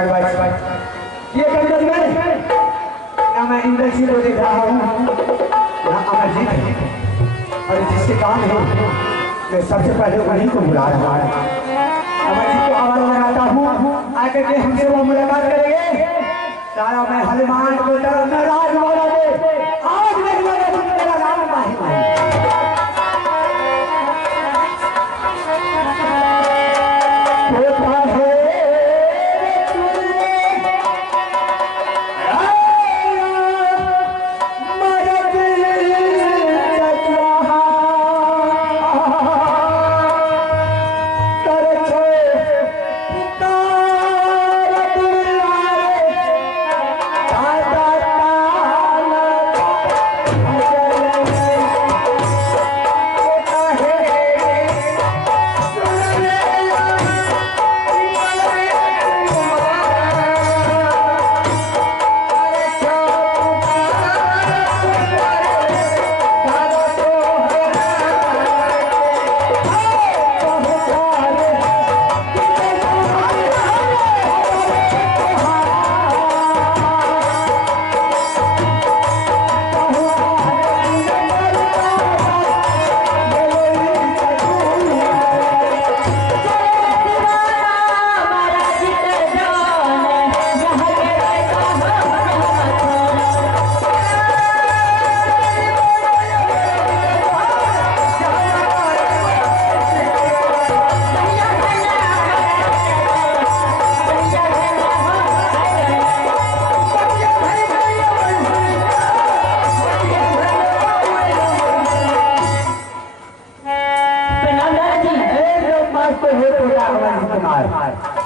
ये कंगन में ना मैं इंद्र सिंह को देख रहा हूँ ना अमरजीत है, और जिसके काम है मैं सबसे पहले उन्हीं को बुला रहा हूँ। अमरजीत को आवाज लगाता हूँ, आकर के हमसे वो मुलाकात करेंगे। सारा मैं हनुमान को तरफ में राज वाला दे आज नहीं लगे तुम मेरा नाम माही माही।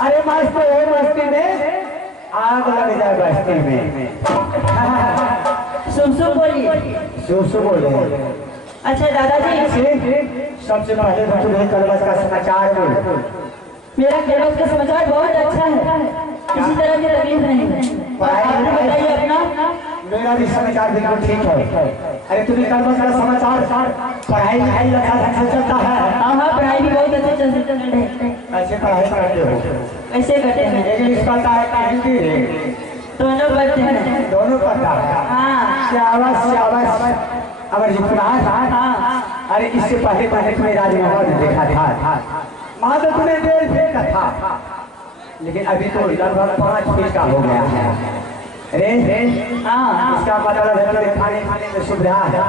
अरे मास्टर हो मस्ती में आग लग जाए बस्ती में। सुसु बोलिए। सुसु बोले। अच्छा दादाजी, सबसे पहले तुम्हें कलबस का समाचार बोल। मेरा कलबस का समाचार बहुत अच्छा है, किसी तरह की तकलीफ नहीं है। आपने बताइए अपना। मेरा भी समाचार बिल्कुल ठीक है। अरे तुम्हें कलबस का समाचार पढ़ाई लिखाई अच्छा चलता है? हाँ, पढ़ाई भी बहुत अच्छे चलते हैं। ऐसे पढ़ाई करते हो? कैसे करते हैं? इंग्लिश पढ़ता है कि हिंदी? दोनों पढ़ते हैं। दोनों पढ़ता है? हाँ। शाबाश। अमरजीत हाँ। अरे इससे पहले तुम्हें राजमहल में देखा था, वहाँ तो तुम्हें 1.5 फीट का था, लेकिन अभी तो लगभग 5 फीट का हो गया है। हाँ, इसका मतलब है खाने में सुविधा है।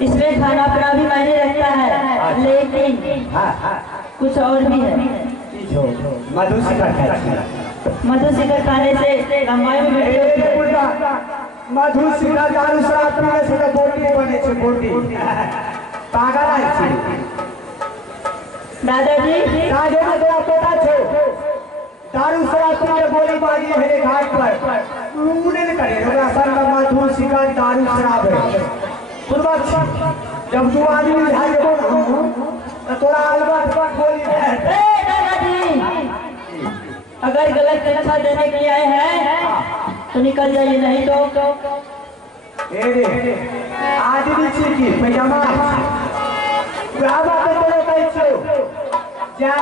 इसमें खाना पीना भी मायने रखता है, लेकिन कुछ और भी है। मधुशिखर खाने से लंबाई में वृद्धि होती है। मधुशिखर दारू शराब पीने से तो बोटी बने छे, बोटी पागल है। दादाजी राजे में तेरा पता छो, दारू शराब पी के गोली बाजी है घाट पर, उन्हें न करे ओकरा सर में मधुशिखर दारू शराब है। जब तू आदमी झाड़ के बोल तो तोरा अलबत गोली है। अगर गलत शिक्षा देने के लिए आए हैं तो निकल जाइए, नहीं तो आदमी की पैजामा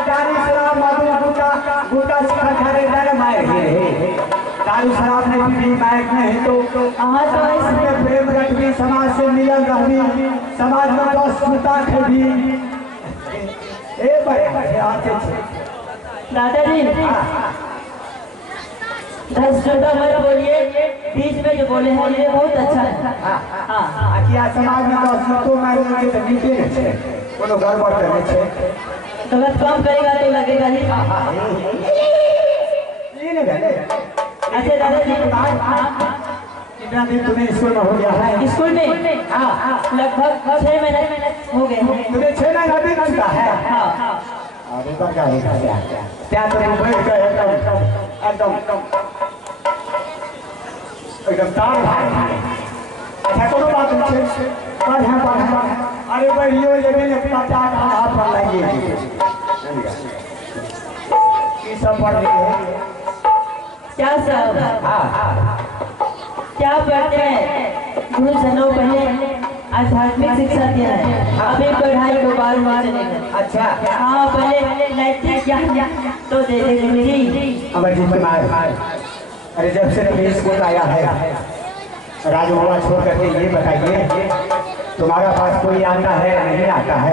दारू शराब गुटका दारू शराब नहीं पी माइक नहीं तो प्रेम रखी, समाज से मिलन रही, समाज में 10 जूता खरीदी। दादाजी 10 जूता मत बोलिए, बीच में जो बोले हैं ये बहुत अच्छा है। हाँ, समाज में 10 जूतों में तो नीचे कोनो गड़बड़ करने छे, गलत काम करेगा तो लगेगा ही। अच्छा दादाजी, कितना दिन तुम्हें स्कूल में हो गया है? स्कूल में लगभग 6 महीने हो गए हैं। तुम्हें 6 महीना भी बनता है? अरे क्या तुम्हें बैठ गए एकदम तार भाई। अच्छा कोनो बात नहीं, पढ़। अरे बढ़ियो लेकिन अपना चाट हाथ पर लगी की सब पढ़ लिए क्या सब? क्या पढ़ते हैं? गुरु जनों पहले आध्यात्मिक शिक्षा दिया है, अभी पढ़ाई को बार चलेगा। अच्छा हाँ, पहले नैतिक ज्ञान तो दे दे गुरुजी। अमरजीत कुमार, अरे जब से तुम स्कूल आया है राजमोहन छोड़ करके ये बताइए तुम्हारा पास कोई आता है नहीं आता है?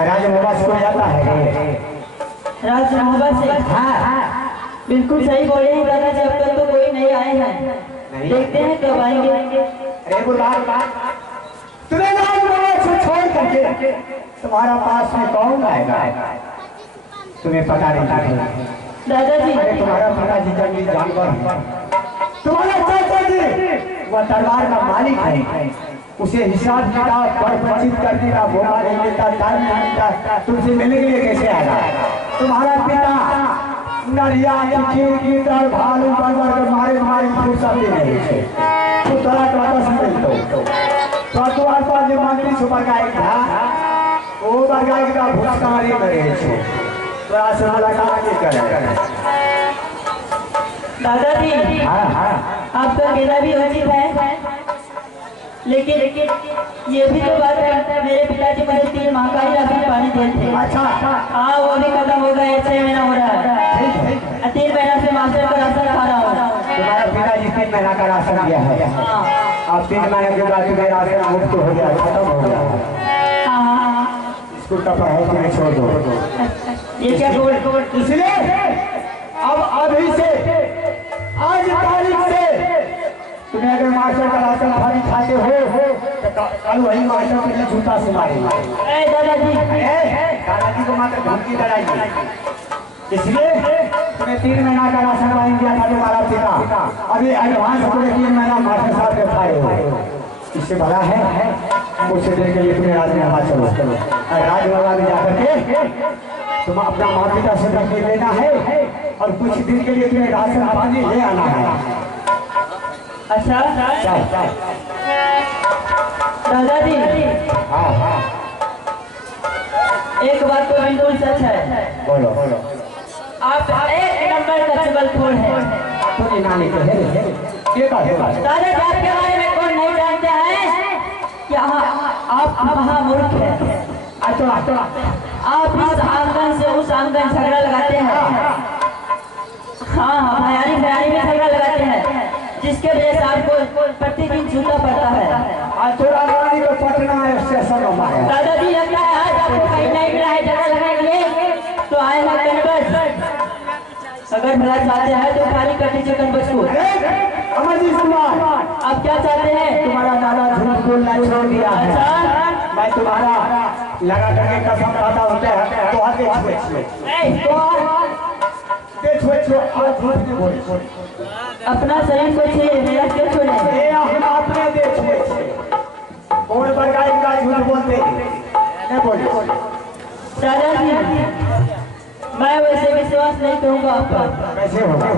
राजमोहन स्कूल जाता है? राजमोहन से? हाँ बिल्कुल सही बोले हैं दादाजी, अब तक तो कोई नहीं आए हैं, देखते हैं कब आएंगे। अरे तुम्हें राजमोहन से छोड़ करके तुम्हारा पास में कौन आएगा? तुम्हें पता नहीं दादाजी? अरे तुम्हारा पिताजी जंगली जानवर है, तुम्हारा चाचा जी वह दरबार का मालिक है, उसे हिसाब किताब पर प्रचित करने का मौका नहीं मिलता, टाइम नहीं मिलता, तुमसे मिलने के लिए कैसे आएगा? तुम्हारा पिता नरिया गिरगिटर भालू बनवर के मारे मारे फुर्सत दे रहे थे, तो तोरा टोटा से मिलतो तो आसपास जो मंत्री सुपर गाय था वो बगाई का भूसकारी करे छे, तोरा से मुलाकात नहीं करे। दादाजी आपका कहना भी उचित है, लेकिन ये भी तो बात है मेरे पिताजी मुझे 3 माह का ही राशन पानी देते थे। अच्छा हाँ वो भी खत्म हो गया, 6 महीना हो रहा है, 3 महीना से मास्टर का राशन खा रहा हूँ। तुम्हारा पिताजी 3 महीना का राशन दिया है, अब 3 महीने के बाद तुम्हें राशन मुक्त हो गया, खत्म हो गया। हाँ स्कूल का पढ़ाई तुम्हें छोड़ दो। ये क्या बोल, इसलिए अब अभी से आज तारीख से तुम्हें अगर मास्टर का राशन पानी खाते हो तो कल वही मास्टर तुम्हें जूता से मारेगा। दादाजी को मात्र धमकी डराइए, इसलिए तुम्हें 3 महीना का राशन पानी दिया था तुम्हारा पिता, अभी एडवांस तुम्हें 3 महीना मास्टर साहब के खाए हो, इससे बड़ा है कुछ देर के लिए तुम्हें राजमहल चलो, राजमहल में जाकर के तुम अपना माता पिता से रख लेना है और कुछ दिन के लिए तुम्हें राशन पानी ले आना है। अच्छा दादाजी, एक बात तो बिल्कुल सच है, बोलो। आप 1 नंबर का चुगलखोर हैं। तो नानी के दादाजी आपके बारे में कौन नहीं जानते हैं कि आप महामूर्ख हैं। आप इस आंगन से उस आंगन झगड़ा लगाते हैं, हाँ भयारी भयारी में झगड़ा लगाते हैं, जिसके वजह से आपको प्रतिदिन जूता पड़ता है। दादाजी लगता है आज आपको कहीं नहीं मिला है झगड़ा लगाएंगे तो आए ना कनबस, अगर भला चाहते हैं तो खाली कटी से कनबस को। अमरजीत कुमार, आप क्या चाहते हैं? तुम्हारा दादा झूठ बोलना छोड़ दिया है। अच्छा मैं तुम्हारा लगा करके कसम खाता होते हैं तो आगे अपना शरीर को छे मेरा क्यों छोड़े? अपने कौन प्रकार का झूठ बोलते दादाजी मैं वैसे विश्वास नहीं करूँगा आप पर। कैसे होगा?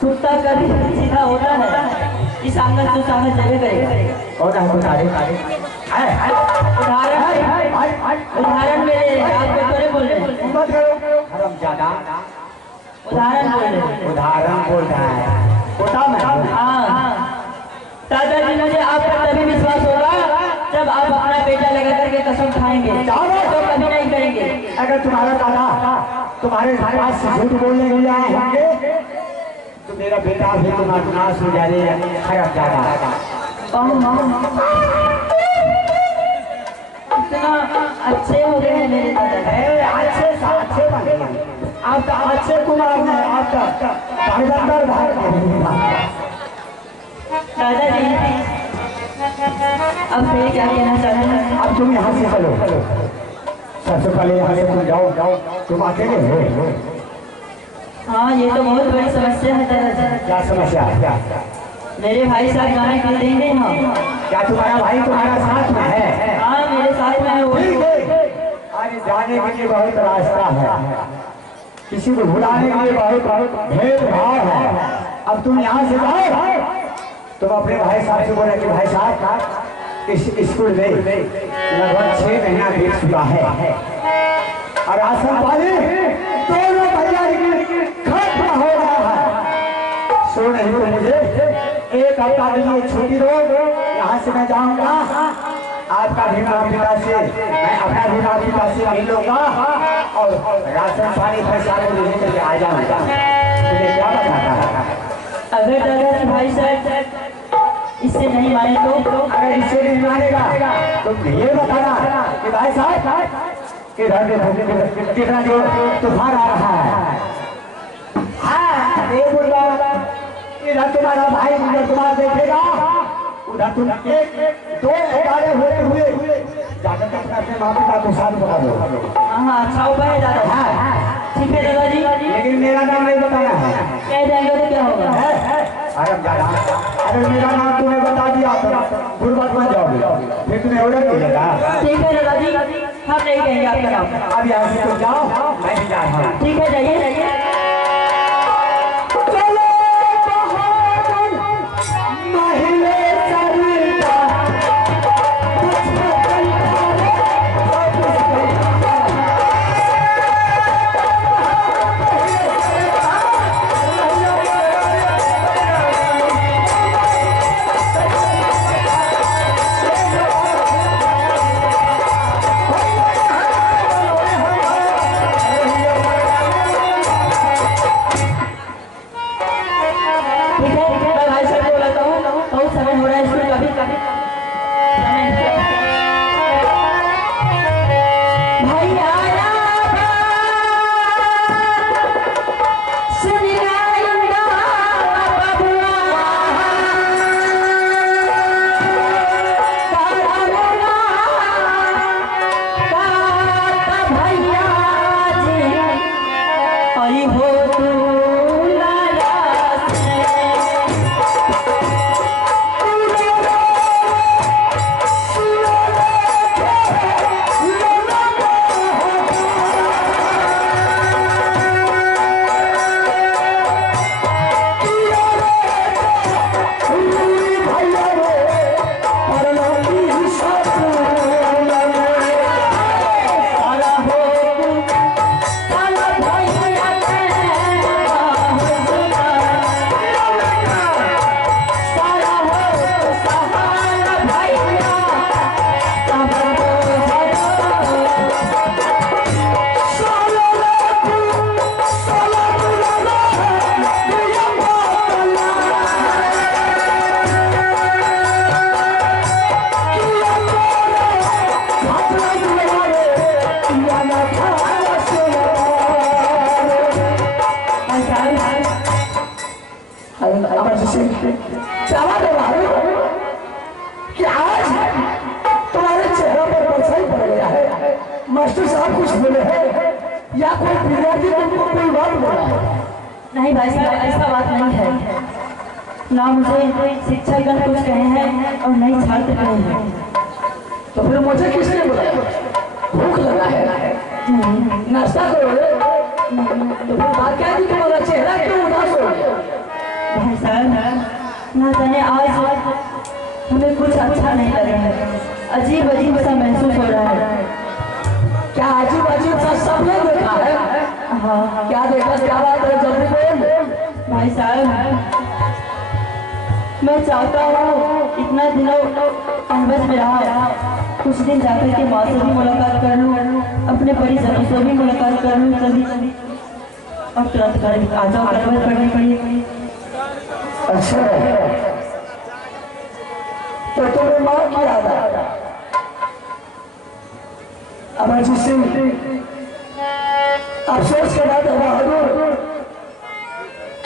कुत्ता कभी सीधा होता है, इस आंगन से उस आंगन जगह करेगा। उदाहरण मेरे आपको थोड़े बोल रहे हैं, उदाहरण बोल रहे हैं, उदाहरण बोल रहा है। हाँ दादाजी मुझे आप पर तभी विश्वास होगा जब आप अपना बेटा लगा करके कसम खाएंगे, तो कभी नहीं करेंगे। अगर तुम्हारा दादा तुम्हारे पास से झूठ बोलने के लिए आए होंगे तो मेरा बेटा भी तुम्हारा नाश हो जाएगा, खराब जाएगा। इतना अच्छे हो गए हैं मेरे दादा, अच्छे बने आप तो अच्छे कुमार में आप दादाजी। अब फिर क्या कहना चाहते हैं? अब तुम यहाँ से चलो, सबसे पहले यहाँ से तुम जाओ, तुम अकेले हो। हाँ ये तो बहुत बड़ी समस्या है दादाजी। क्या समस्या है? मेरे भाई साहब जाने के देंगे हम। क्या तुम्हारा भाई तुम्हारा साथ में है? हाँ मेरे साथ में है वो। अरे जाने के लिए बहुत रास्ता है, किसी को भुलाने के लिए बहुत भेदभाव है। अब तुम यहाँ से जाओ, तुम अपने भाई साहब से बोले कि भाई साहब इस स्कूल में लगभग 6 महीना बीत चुका है और राशन पानी दोनों भैया खत्म हो गया है। सो नहीं तो मुझे 1 हफ्ता के लिए छुट्टी दो, यहाँ से मैं जाऊंगा, आपका भी माँ पिता से, मैं अपना भी माँ पिता से मिल लूंगा और राशन पानी पैसा को लेने चले आ जाऊंगा। तुझे क्या बताता है? अगर दादाजी भाई साहब इससे नहीं माने तो? अगर इससे नहीं मानेगा तो ये बताना कि भाई साहब इधर कितना जो तूफान आ रहा है। हाँ इधर तुम्हारा भाई उधर तुम्हारा देखेगा, उधर तुम एक दो इशारे होते हुए जाकर अपने माँ पिता को साथ बता दो। हाँ अच्छा उपाय है दादा। हाँ ठीक है दादाजी, लेकिन मेरा नाम नहीं बताना है। कह जाएंगे तो क्या होगा? अरे मेरा नाम तुम्हें बता दिया तो गुरबत बन जाओगे, फिर तुम्हें ऑर्डर मिलेगा। ठीक है दादाजी, हम नहीं कहेंगे आपका नाम। अब यहाँ से तुम जाओ, मैं भी जा रहा हूँ। ठीक है जाइए जाइए। मास्टर साहब कुछ बोले हैं या कोई विद्यार्थी तुमको कोई बात बोला है? नहीं भाई साहब ऐसा बात नहीं है, ना मुझे शिक्षकगण कुछ कहे हैं और नहीं छात्र कहे हैं। तो फिर मुझे किसने बोला? भूख लगा है नाश्ता करो। तो फिर बात क्या थी? तुम्हारा चेहरा क्यों उदास हो गया? भाई साहब ना जाने आज हमें कुछ अच्छा नहीं लग रहा है, अजीब अजीब सा महसूस हो रहा है। क्या अजीब अजीब सा सबने देखा है? हाँ क्या देखा? क्या बात है? जल्दी बोल। भाई साहब मैं चाहता हूँ इतना दिनों अनबस में रहा, कुछ दिन जाकर के माँ से भी मुलाकात कर लूँ, अपने परिजनों से भी मुलाकात कर लूँ कभी, और तुरंत कर आ जाओ अनबस पढ़नी पड़ी। अच्छा तो तुम्हें माँ की याद आया? अमरजीत सिंह अफसोस के बाद बहादुर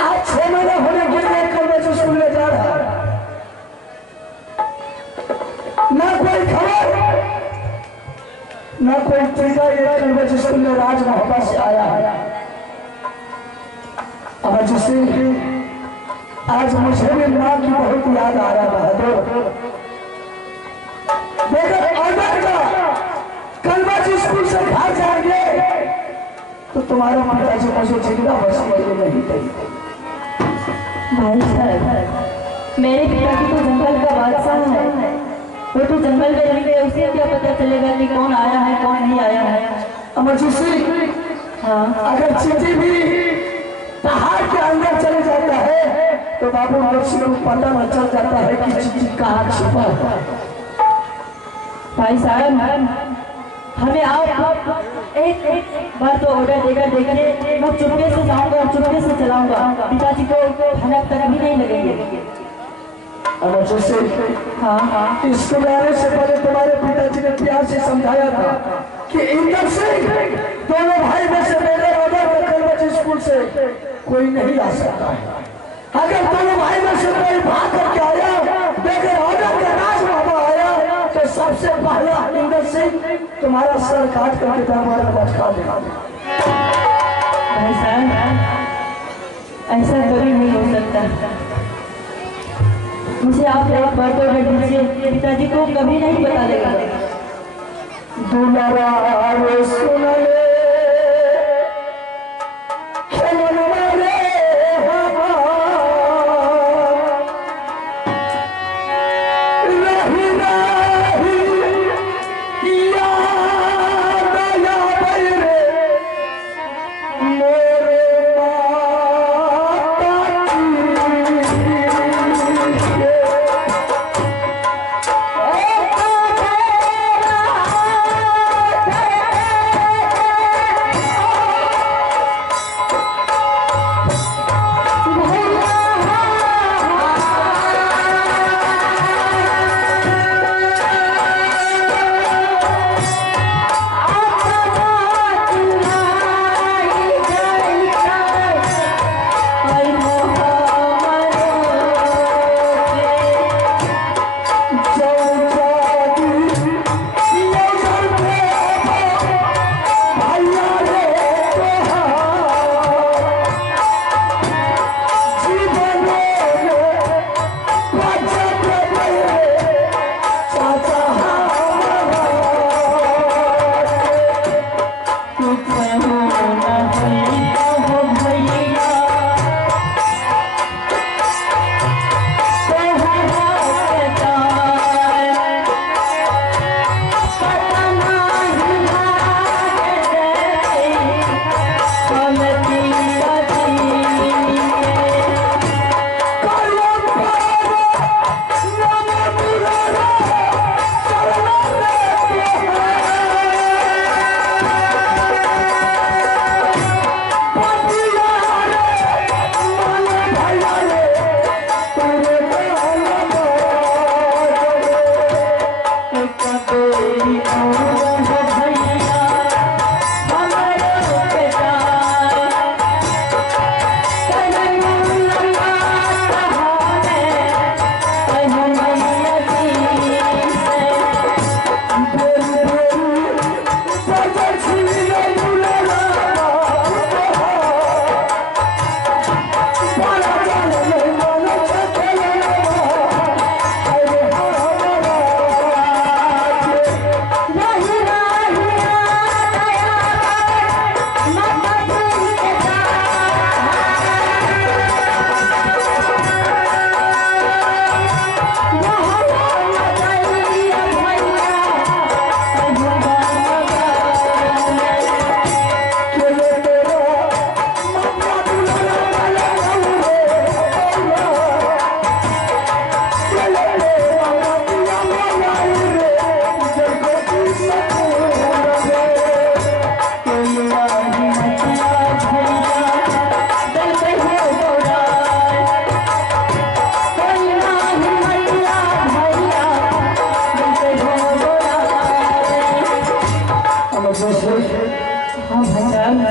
आज 6 महीने होने गिरने कॉलेज स्कूल में जा रहा है, ना कोई खबर ना कोई तीजा ये कॉलेज स्कूल में राज मोहब्बत से आया है। अमरजीत सिंह आज मुझे भी माँ की बहुत याद आ रहा है बहादुर। कलबाजी स्कूल से घर जाएंगे तो तुम्हारे पिताजी मुझे जिंदा बचाने नहीं देंगे। भाई साहब मेरे पिता की तो जंगल का बादशाह है, वो तो जंगल में रहेंगे, उसे क्या पता चलेगा कि कौन आया है कौन नहीं आया है। अमरजीत सिंह हाँ अगर चींटी भी पहाड़ के अंदर चले जाता है तो बाबू मुझसे पता न चल जाता है कि चींटी कहाँ छिपा है। भाई साहब हमें आप एक बार तो ऑर्डर देकर देखिए, मैं चुपके से जाऊंगा और चुपके से चलाऊंगा, पिताजी को भनक तक भी नहीं लगेंगे। हाँ, इसको लाने से पहले तुम्हारे पिताजी ने प्यार से समझाया था कि इंदर सिंह दोनों भाई में से मेरे ऑर्डर स्कूल से कोई नहीं आ सकता है। अगर दोनों भाई में से कोई भाग करके आया, बगैर ऑर्डर का राज बाबा आया, तो सबसे पहला इंदर सिंह तुम्हारा सर काट करके दरबार में लटका देगा। भाई साहब ऐसा कभी नहीं हो सकता, मुझे आप एक बार तो ऑर्डर दीजिए, पिताजी को कभी नहीं पता लगेगा। दुलारा सुन ले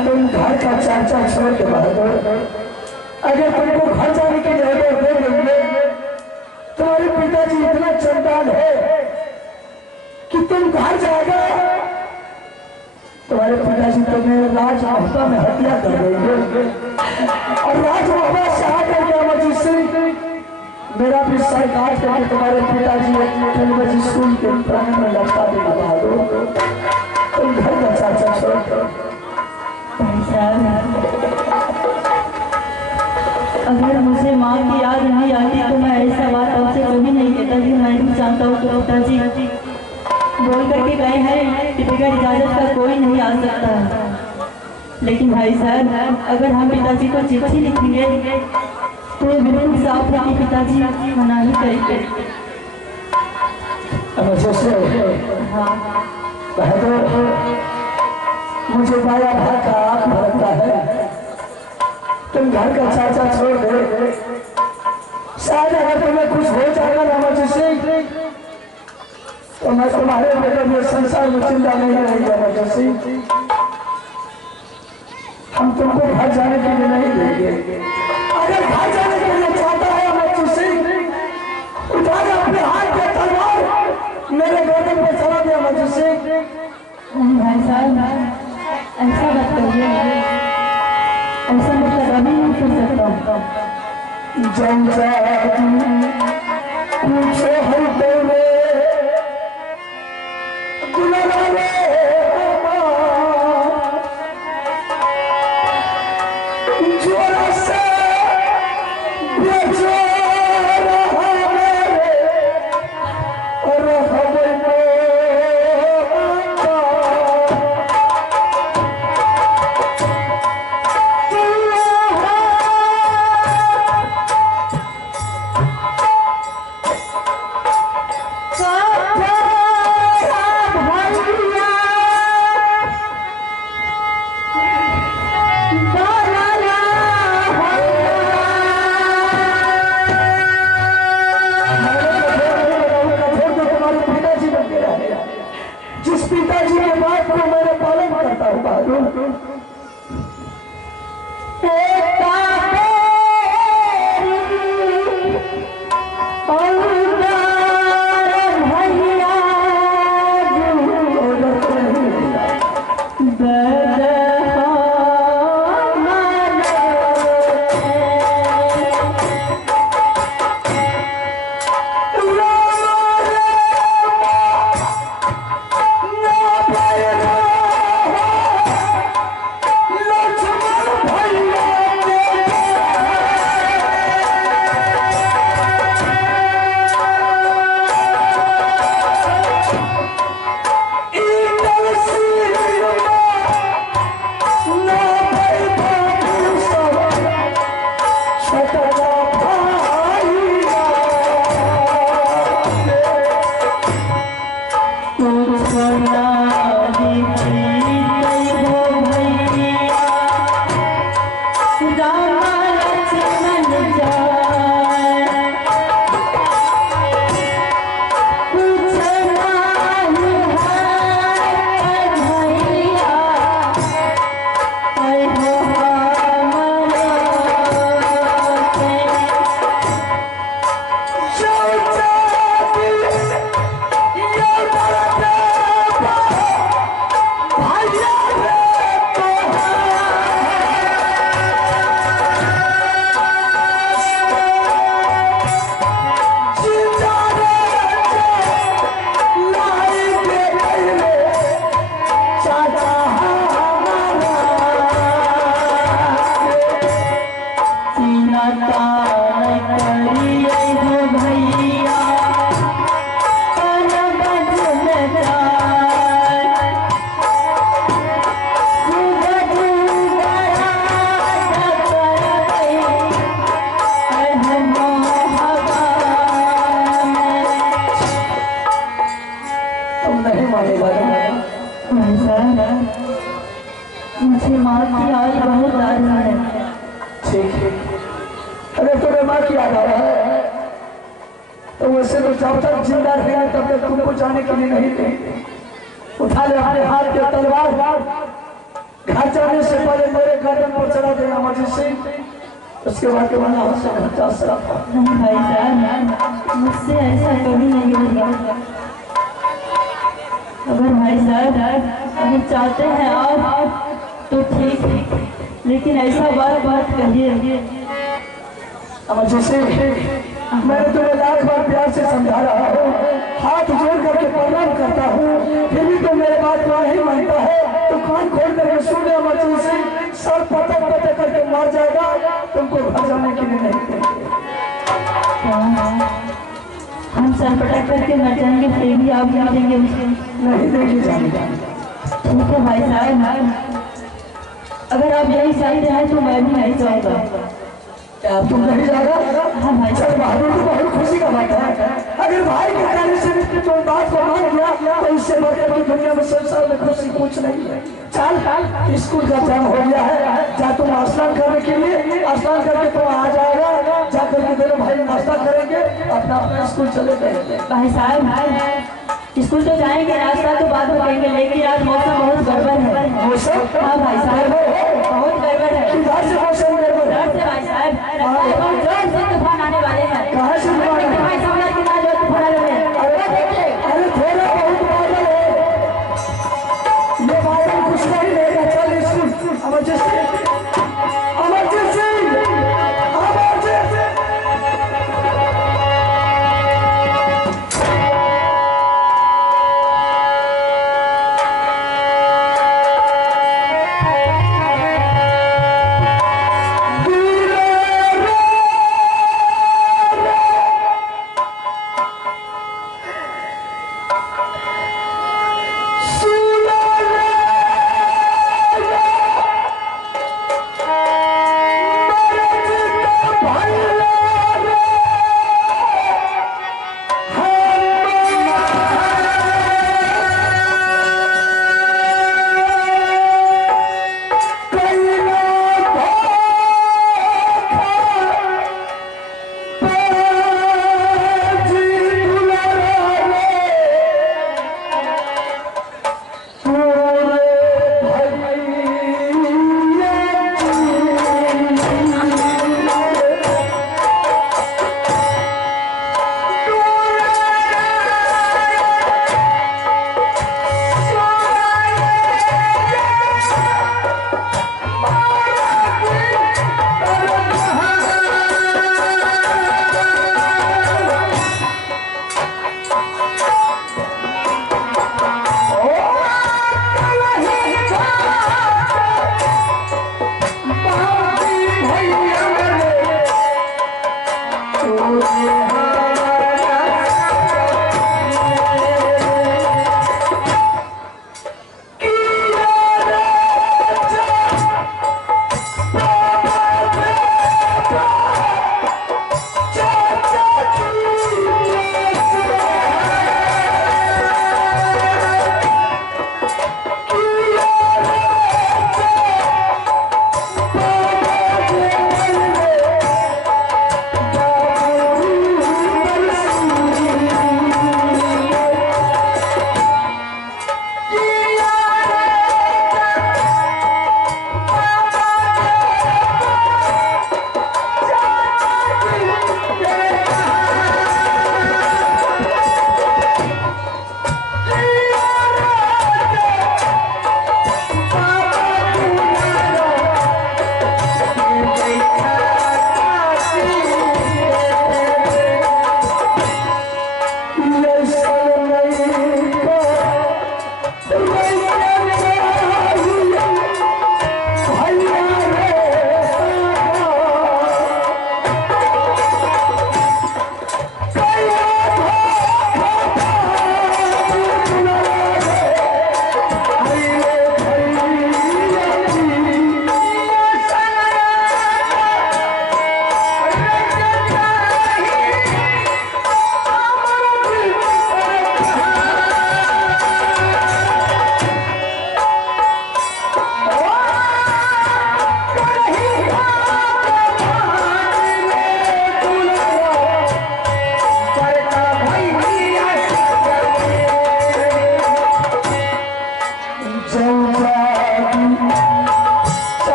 तुम घर का चाचा छोड़ के बाहर अगर तुमको घर जाने की जगह दे देंगे, तुम्हारे पिताजी इतना चंडाल है कि तुम घर जाएगा तुम्हारे पिताजी तुम्हें राजमहल में हत्या कर देंगे और राजमहल से आकर के अमरजीत सिंह मेरा भी सर काट करके तुम्हारे पिताजी स्कूल के प्रांगण में लटका देना बहादुर। तुम घर का चाचा छोड़ अगर मुझे माँ की याद नहीं आती तो मैं ऐसा बात आपसे कभी नहीं कहता जी। मैं भी जानता हूँ कि पिताजी बोल करके गए हैं कि बगैर इजाजत का कोई नहीं आ सकता, लेकिन भाई साहब अगर हम पिताजी को चिट्ठी लिखेंगे तो ये बिल्कुल साफ है कि पिताजी मना ही करेंगे। जैसे हाँ मुझे माया भर का आप भरता है, तुम घर का चाचा छोड़ दे, शायद अगर तुम्हें कुछ हो जाएगा ना मुझसे तो मैं तुम्हारे बेटे में संसार में चिंता नहीं रहेगा मुझसे। हम तुमको घर जाने के लिए नहीं देंगे। अगर घर जाने के लिए चाहता है मुझसे, उठा के अपने हाथ पे तलवार मेरे गर्दन पे चला दिया मुझसे। नहीं भाई साहब, ऐसा मत करिए, ऐसा मतलब अभी नहीं कर सकता। पूछो होते हुए जोर से बेचो जिस पिताजी के बात को मैंने पालन करता हूँ बहादुर। मुझे माँ की याद बहुत आ रही है। ठीक है, अगर तुम्हें माँ की याद आ रहा है तो वैसे तो जब तक जिंदा रहेगा तब तक तुमको जाने के लिए नहीं देंगे। उठा ले अपने हाथ के तलवार, घर जाने से पहले मेरे गर्दन पर चला देना मुझसे, उसके बाद तुम्हारा हाथ से खर्चा सराफ। नहीं भाई साहब, मुझसे ऐसा कभी नहीं होगा। अगर भाई साहब अगर चाहते हैं आप तो ठीक, लेकिन ऐसा बार बार कहिए। जैसे मैंने तुम्हें लाख बार प्यार से समझा रहा हूँ, हाथ जोड़ करके प्रणाम करता हूँ, फिर भी तो मेरे बात को नहीं मानता है, तो कान खोल करके सुन ले मुझसे, सर पटक पटक करके मार जाएगा, तुमको घर जाने के लिए नहीं देंगे। हम सर पटक करके मर जाएंगे फिर भी आप नहीं देंगे मुझे? नहीं देंगे जाने। ठीक है भाई साहब, अगर आप यही चाहते हैं तो मैं भी नहीं चाहूँगा। तुम नहीं जाएगा? हाँ भाई। चल बहादुर, तो बहुत खुशी का बात है। अगर भाई के कहने से तुम बात को मान लिया तो इससे बढ़कर की दुनिया में संसार में खुशी कुछ नहीं है। चल स्कूल का टाइम हो गया है, जा तुम स्नान करने के लिए, स्नान करके तुम आ जाएगा, जाकर के दोनों भाई नाश्ता करेंगे, अपना अपना स्कूल चले जाएंगे। भाई साहब स्कूल तो जाएंगे, नाश्ता तो बाद में करेंगे, लेकिन आज मौसम बहुत गड़बड़ है। मौसम? हाँ भाई साहब बहुत गड़बड़ है। किधर से मौसम गड़बड़ है? से भाई साहब जोर से तूफान आने वाले हैं। कहाँ से तूफान? भाई साहब कितना जोर तूफान आ रहे हैं। अरे थोड़ा बहुत बादल है, ये बादल कुछ नहीं रहेगा। चल स्कूल, इमरजेंसी इमरजेंसी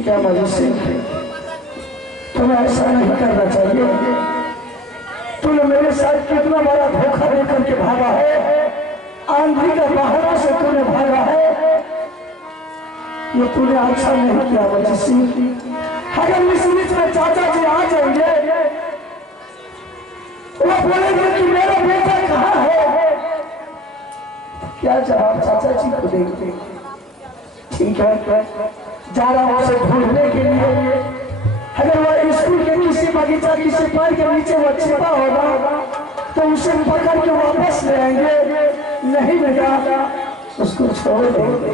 क्या मजीद से तुम्हें ऐसा नहीं करना चाहिए। तूने मेरे साथ कितना बड़ा धोखा देकर के भागा है, आंधी का बहाना से तूने भागा है, ये तूने अच्छा नहीं किया वजीसी। अगर इस बीच में चाचा जी आ जाएंगे, वो बोलेंगे कि मेरा बेटा कहाँ है, क्या जवाब चाचा जी को देंगे? ठीक है, जा रहा हूं उसे ढूंढने के लिए। अगर वह स्कूल के किसी बगीचा किसी पेड़ के नीचे वो छिपा होगा तो उसे पकड़ के वापस ले आएंगे, नहीं मिला उसको छोड़ देंगे।